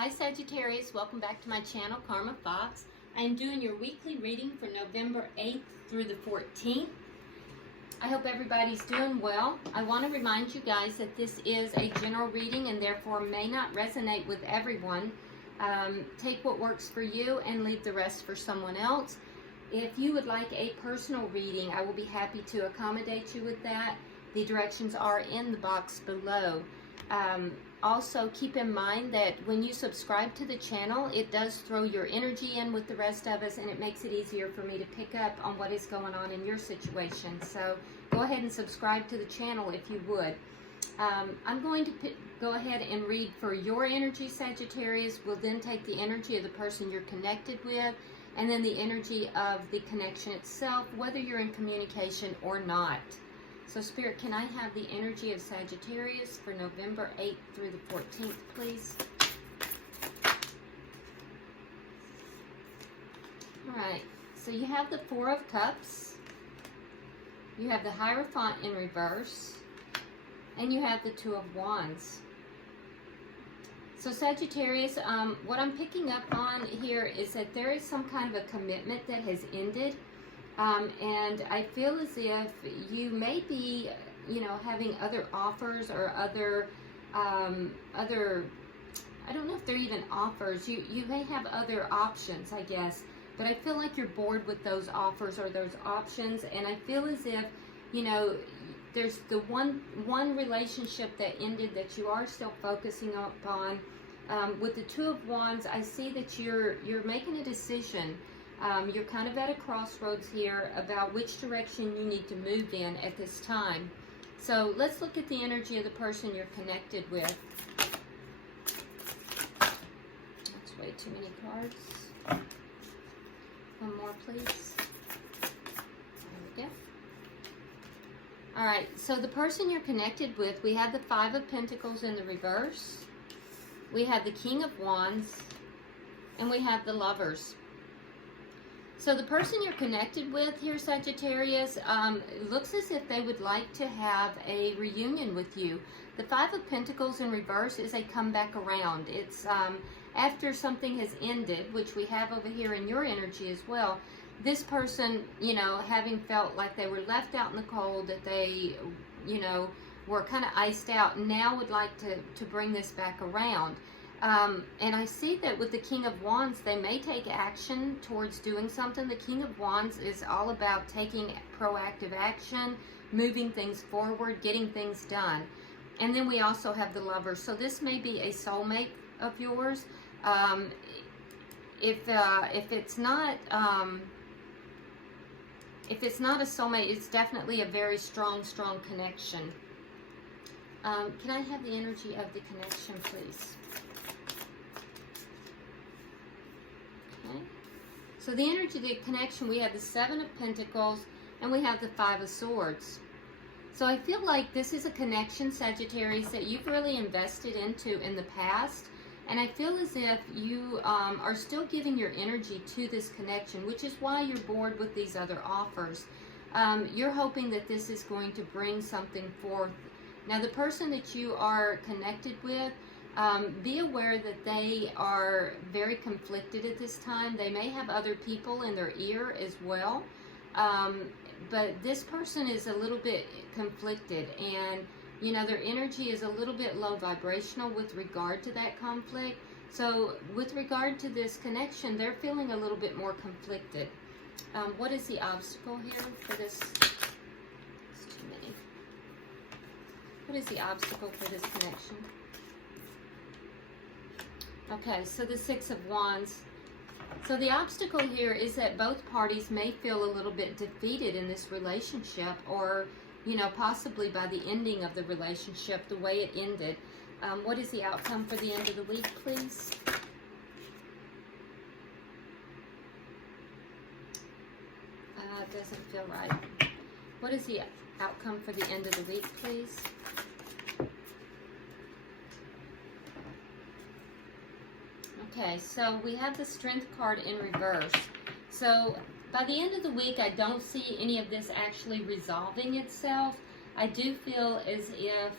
Hi Sagittarius, welcome back to my channel, Karma Fox. I am doing your weekly reading for November 8th through the 14th. I hope everybody's doing well. I want to remind you guys that this is a general reading and therefore may not resonate with everyone. Take what works for you and leave the rest for someone else. If you would like a personal reading, I will be happy to accommodate you with that. The directions are in the box below. Also, keep in mind that when you subscribe to the channel, it does throw your energy in with the rest of us, and it makes it easier for me to pick up on what is going on in your situation. So go ahead and subscribe to the channel if you would. I'm going to go ahead and read for your energy, Sagittarius. We'll then take the energy of the person you're connected with, and then the energy of the connection itself, whether you're in communication or not. So Spirit, can I have the energy of Sagittarius for November 8th through the 14th, please? Alright, so you have the Four of Cups, you have the Hierophant in reverse, and you have the Two of Wands. So Sagittarius, what I'm picking up on here is that there is some kind of a commitment that has ended. And I feel as if you may be, having other offers or other, I don't know if they're even offers. You may have other options, I guess. But I feel like you're bored with those offers or those options. And I feel as if, there's the one relationship that ended that you are still focusing upon. With the Two of Wands, I see that you're making a decision. You're kind of at a crossroads here about which direction you need to move in at this time. So let's look at the energy of the person you're connected with. That's way too many cards. One more, please. There we go. Alright, so the person you're connected with, we have the Five of Pentacles in the reverse. We have the King of Wands. And we have the Lovers. So the person you're connected with here, Sagittarius, looks as if they would like to have a reunion with you. The Five of Pentacles in reverse is a comeback around. It's after something has ended, which we have over here in your energy as well. This person, having felt like they were left out in the cold, that they, were kind of iced out, now would like to bring this back around. And I see that with the King of Wands, they may take action towards doing something. The King of Wands is all about taking proactive action, moving things forward, getting things done. And then we also have the Lovers. So this may be a soulmate of yours. If it's not a soulmate, it's definitely a very strong connection. Can I have the energy of the connection, please? So the energy of the connection, we have the Seven of Pentacles and we have the Five of Swords. So I feel like this is a connection, Sagittarius, that you've really invested into in the past. And I feel as if you are still giving your energy to this connection, which is why you're bored with these other offers. You're hoping that this is going to bring something forth. Now the person that you are connected with, be aware that they are very conflicted at this time. They may have other people in their ear as well. But this person is a little bit conflicted, and their energy is a little bit low vibrational with regard to that conflict. So with regard to this connection, they're feeling a little bit more conflicted. What is the obstacle here for this? It's too many. What is the obstacle for this connection? Okay, so the Six of Wands. So the obstacle here is that both parties may feel a little bit defeated in this relationship, or, possibly by the ending of the relationship, the way it ended. What is the outcome for the end of the week, please? It doesn't feel right. What is the outcome for the end of the week, please? Okay, so we have the Strength card in reverse. So by the end of the week, I don't see any of this actually resolving itself. I do feel as if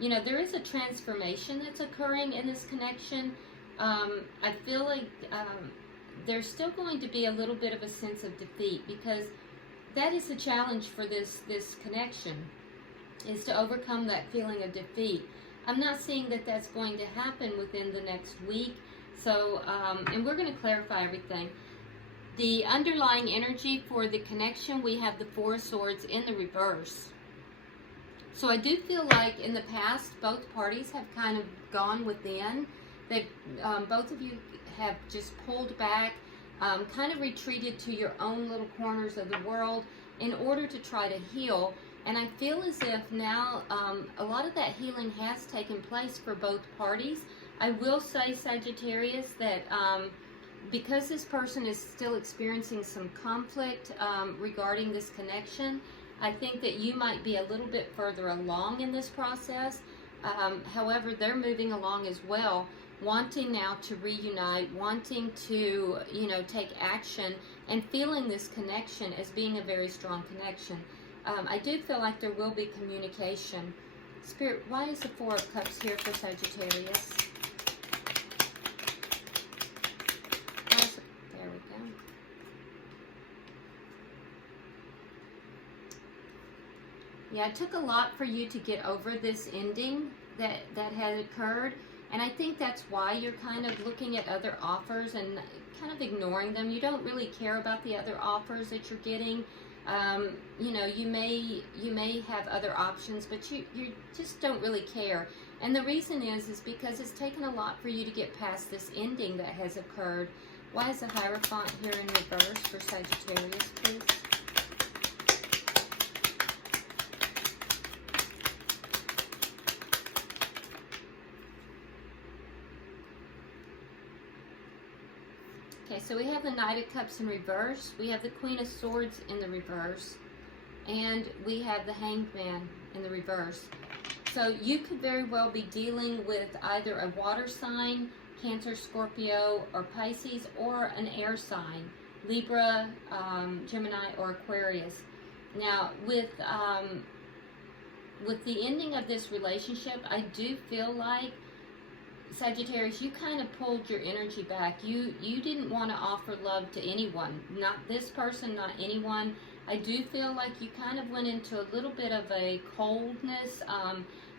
you know, there is a transformation that's occurring in this connection. I feel like there's still going to be a little bit of a sense of defeat, because that is the challenge for this connection, is to overcome that feeling of defeat. I'm not seeing that that's going to happen within the next week. So, and we're going to clarify everything. The underlying energy for the connection, we have the Four of Swords in the reverse. So I do feel like in the past, both parties have kind of gone within. They've, both of you have just pulled back, kind of retreated to your own little corners of the world in order to try to heal. And I feel as if now a lot of that healing has taken place for both parties. I will say, Sagittarius, that because this person is still experiencing some conflict regarding this connection, I think that you might be a little bit further along in this process. However, they're moving along as well, wanting now to reunite, wanting to, you know, take action, and feeling this connection as being a very strong connection. I do feel like there will be communication. Spirit, why is the Four of Cups here for Sagittarius? There we go. Yeah, it took a lot for you to get over this ending that had occurred. And I think that's why you're kind of looking at other offers and kind of ignoring them. You don't really care about the other offers that you're getting. You know, you may have other options, but you just don't really care. And the reason is because it's taken a lot for you to get past this ending that has occurred. Why is the Hierophant here in reverse for Sagittarius, please? Okay, so we have the Knight of Cups in reverse, we have the Queen of Swords in the reverse, and we have the Hanged Man in the reverse. So you could very well be dealing with either a water sign, Cancer, Scorpio, or Pisces, or an air sign, Libra, Gemini, or Aquarius. Now, with the ending of this relationship, I do feel like, Sagittarius, you kind of pulled your energy back. You didn't want to offer love to anyone, not this person, not anyone. I do feel like you kind of went into a little bit of a coldness,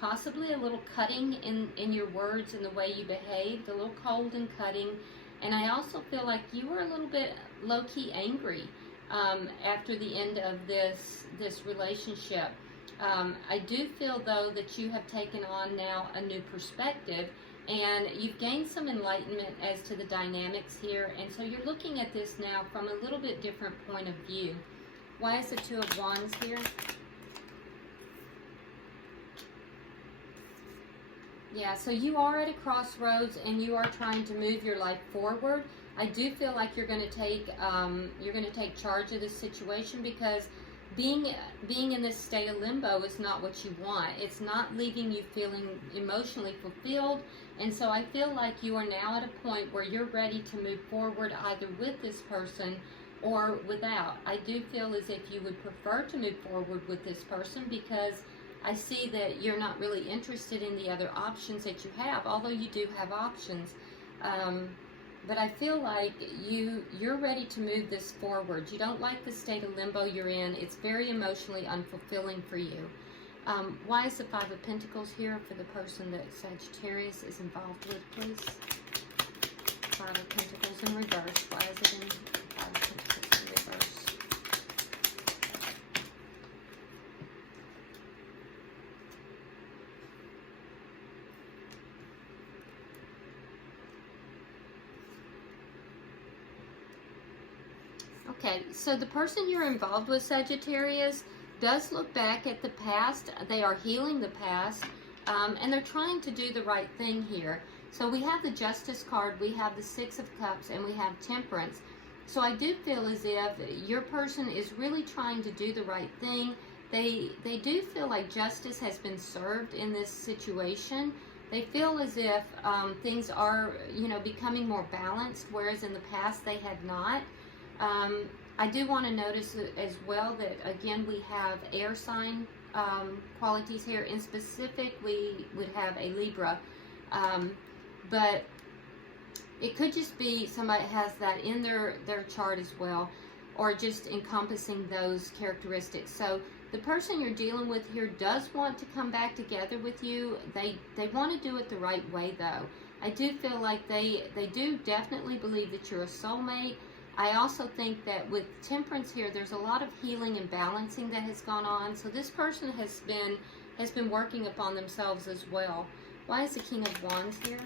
possibly a little cutting in your words and the way you behaved, a little cold and cutting. And I also feel like you were a little bit low-key angry after the end of this relationship. I do feel, though, that you have taken on now a new perspective, and you've gained some enlightenment as to the dynamics here, and so you're looking at this now from a little bit different point of view. Why is the Two of Wands here? Yeah, so you are at a crossroads, and you are trying to move your life forward. I do feel like you're going to take charge of this situation, because being in this state of limbo is not what you want. It's not leaving you feeling emotionally fulfilled. And so I feel like you are now at a point where you're ready to move forward, either with this person or without. I do feel as if you would prefer to move forward with this person, because I see that you're not really interested in the other options that you have, although you do have options. But I feel like you're ready to move this forward. You don't like the state of limbo you're in. It's very emotionally unfulfilling for you. Why is the Five of Pentacles here for the person that Sagittarius is involved with, please? Five of Pentacles in reverse. Why is it in Five of Pentacles in reverse? Okay, so the person you're involved with, Sagittarius, does look back at the past. They are healing the past, and they're trying to do the right thing here. So we have the Justice card, we have the Six of Cups, and we have Temperance. So I do feel as if your person is really trying to do the right thing. They do feel like justice has been served in this situation. They feel as if things are, becoming more balanced, whereas in the past they had not. I do want to notice as well that, again, we have air sign qualities here. In specific, we would have a Libra, but it could just be somebody has that in their chart as well, or just encompassing those characteristics. So the person you're dealing with here does want to come back together with you. They want to do it the right way, though. I do feel like they do definitely believe that you're a soulmate. I also think that with Temperance here, there's a lot of healing and balancing that has gone on. So this person has been working upon themselves as well. Why is the King of Wands here?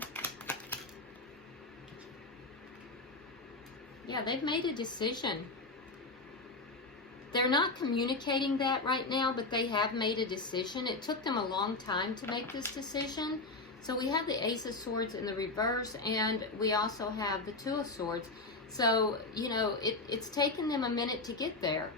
Yeah, they've made a decision. They're not communicating that right now, but they have made a decision. It took them a long time to make this decision. So we have the Ace of Swords in the reverse, and we also have the Two of Swords. So, you know, it's taken them a minute to get there.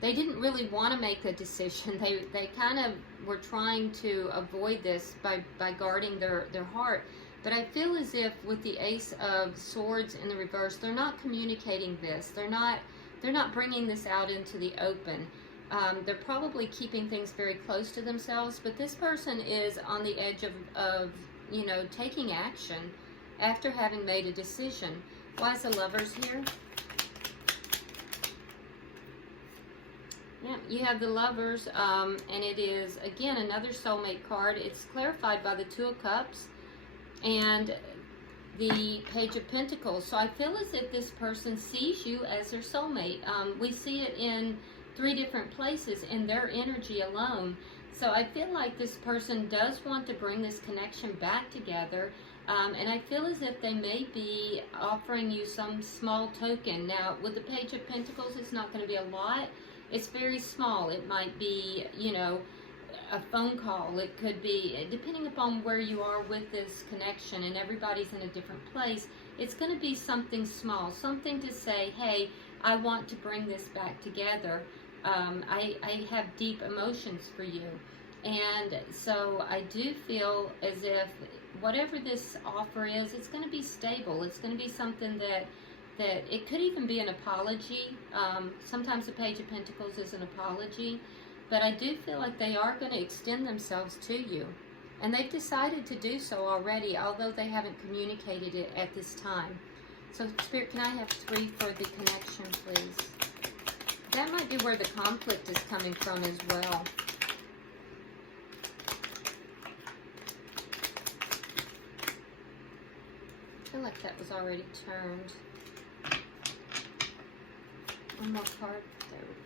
They didn't really want to make a decision. They kind of were trying to avoid this by guarding their heart. But I feel as if with the Ace of Swords in the reverse, they're not communicating this. They're not bringing this out into the open. They're probably keeping things very close to themselves, but this person is on the edge of you know, taking action after having made a decision. Why is the Lovers here? Yeah, you have the Lovers, and it is, again, another soulmate card. It's clarified by the Two of Cups and the Page of Pentacles. So I feel as if this person sees you as their soulmate. We see it in 3 different places in their energy alone. So I feel like this person does want to bring this connection back together. And I feel as if they may be offering you some small token. Now, with the Page of Pentacles, it's not going to be a lot. It's very small. It might be, you know, a phone call. It could be, depending upon where you are with this connection, and everybody's in a different place, it's going to be something small, something to say, hey, I want to bring this back together. I have deep emotions for you. And so I do feel as if whatever this offer is, it's going to be stable. It's going to be something that it could even be an apology. Sometimes the Page of Pentacles is an apology. But I do feel like they are going to extend themselves to you. And they've decided to do so already, although they haven't communicated it at this time. So, Spirit, can I have 3 for the connection, please? That might be where the conflict is coming from as well. I feel like that was already turned. One more card. There we go.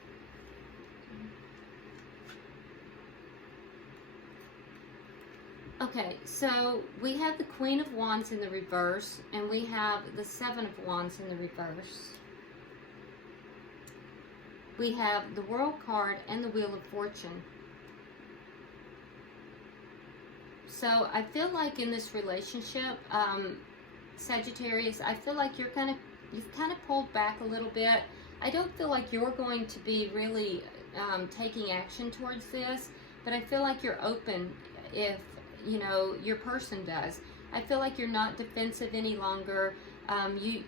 Okay, so we have the Queen of Wands in the reverse, and we have the Seven of Wands in the reverse. We have the World card and the Wheel of Fortune. So I feel like in this relationship, Sagittarius, I feel like you've kind of pulled back a little bit. I don't feel like you're going to be really taking action towards this, but I feel like you're open if, you know, your person does. I feel like you're not defensive any longer. You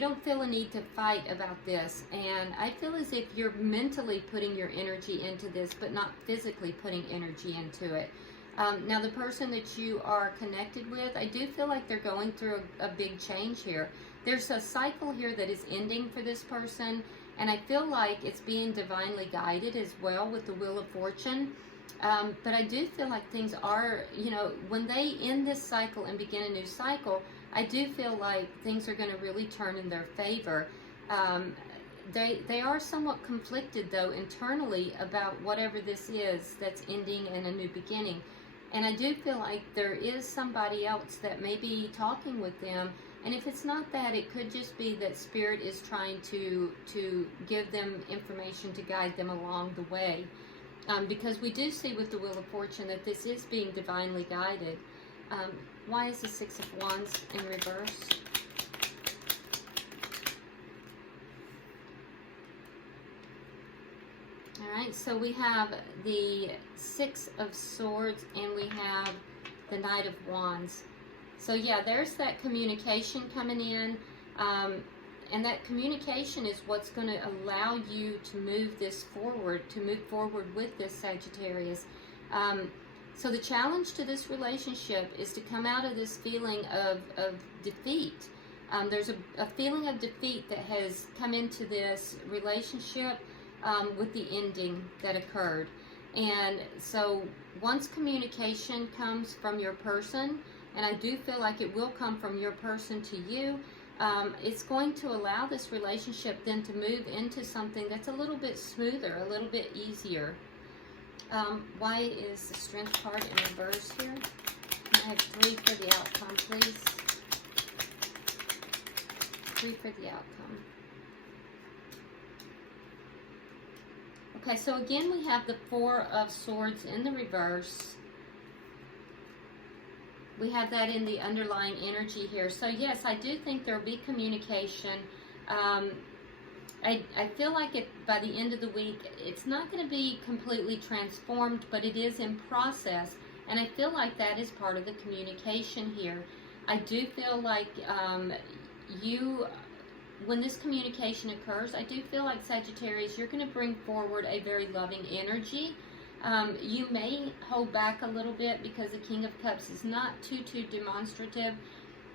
don't feel a need to fight about this, and I feel as if you're mentally putting your energy into this, but not physically putting energy into it. Now, the person that you are connected with, I do feel like they're going through a big change here. There's a cycle here that is ending for this person, and I feel like it's being divinely guided as well with the Wheel of Fortune. But I do feel like things are, you know, when they end this cycle and begin a new cycle, I do feel like things are going to really turn in their favor. They are somewhat conflicted, though, internally about whatever this is that's ending and a new beginning. And I do feel like there is somebody else that may be talking with them. And if it's not that, it could just be that Spirit is trying to give them information to guide them along the way. Because we do see with the Wheel of Fortune that this is being divinely guided. Why is the Six of Wands in reverse? Alright, so we have the Six of Swords and we have the Knight of Wands. So yeah, there's that communication coming in. that communication is what's going to allow you to move this forward, to move forward with this Sagittarius. So the challenge to this relationship is to come out of this feeling of defeat. There's a feeling of defeat that has come into this relationship with the ending that occurred. And so once communication comes from your person, and I do feel like it will come from your person to you, it's going to allow this relationship then to move into something that's a little bit smoother, a little bit easier. Why is the Strength card in reverse here? I have 3 for the outcome, please. 3 for the outcome. Okay, so again we have the 4 of Swords in the reverse. We have that in the underlying energy here. So yes, I do think there will be communication. I feel like by the end of the week, it's not going to be completely transformed, but it is in process. And I feel like that is part of the communication here. I do feel like when this communication occurs, I do feel like Sagittarius, you're going to bring forward a very loving energy. You may hold back a little bit because the King of Cups is not too demonstrative,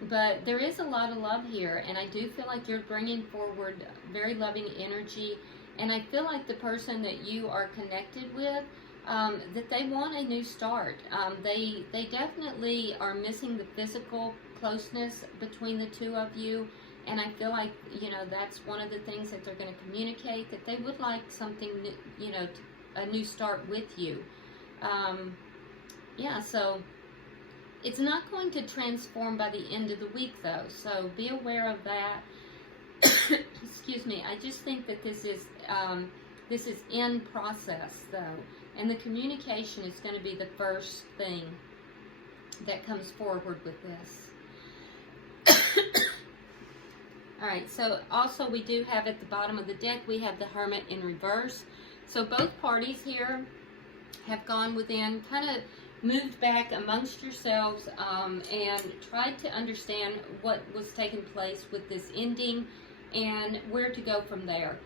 but there is a lot of love here, and I do feel like you're bringing forward very loving energy, and I feel like the person that you are connected with, that they want a new start. They definitely are missing the physical closeness between the two of you, and I feel like, you know, that's one of the things that they're going to communicate, that they would like something, you know, a new start with you. Yeah, so it's not going to transform by the end of the week, though, so be aware of that. Excuse me. I just think that this is in process, though, and the communication is going to be the first thing that comes forward with this. All right, so also we do have at the bottom of the deck, we have the Hermit in reverse. So both parties here have gone within, kind of moved back amongst yourselves, and tried to understand what was taking place with this ending and where to go from there.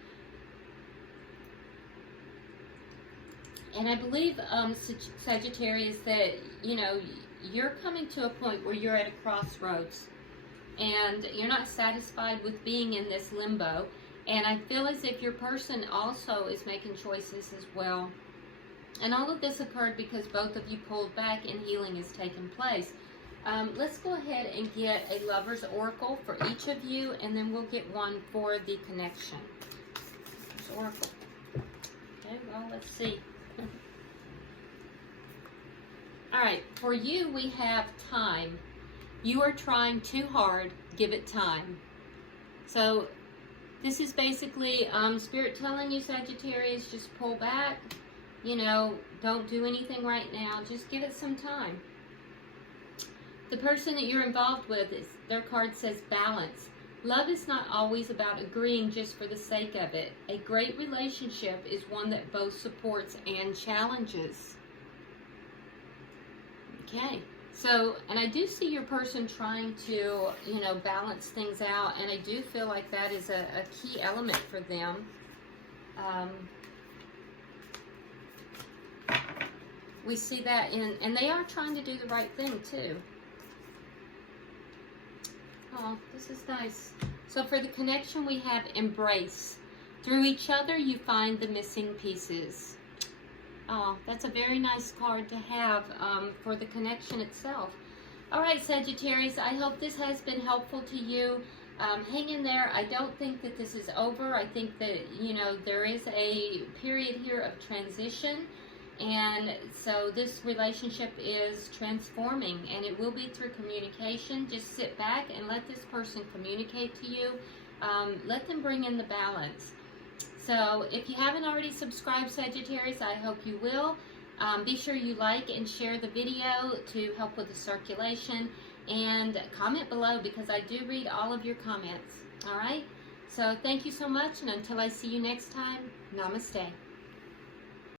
And I believe, Sagittarius, that, you know, you're coming to a point where you're at a crossroads and you're not satisfied with being in this limbo. And I feel as if your person also is making choices as well. And all of this occurred because both of you pulled back and healing has taken place. Let's go ahead and get a Lover's Oracle for each of you, and then we'll get one for the connection. Oracle. Okay, well, let's see. All right, for you, we have time. You are trying too hard. Give it time. So this is basically Spirit telling you, Sagittarius, just pull back. You know, don't do anything right now. Just give it some time. The person that you're involved with, their card says balance. Love is not always about agreeing just for the sake of it. A great relationship is one that both supports and challenges. Okay. So, and I do see your person trying to, you know, balance things out, and I do feel like that is a key element for them. We see that and they are trying to do the right thing too. Oh, this is nice. So for the connection, we have embrace. Through each other, you find the missing pieces. Oh, that's a very nice card to have for the connection itself. All right, Sagittarius, I hope this has been helpful to you. Hang in there. I don't think that this is over. I think that, you know, there is a period here of transition. And so this relationship is transforming, and it will be through communication. Just sit back and let this person communicate to you. Let them bring in the balance. So if you haven't already subscribed, Sagittarius, I hope you will. Be sure you like and share the video to help with the circulation, and comment below because I do read all of your comments. All right? So thank you so much, and until I see you next time, namaste.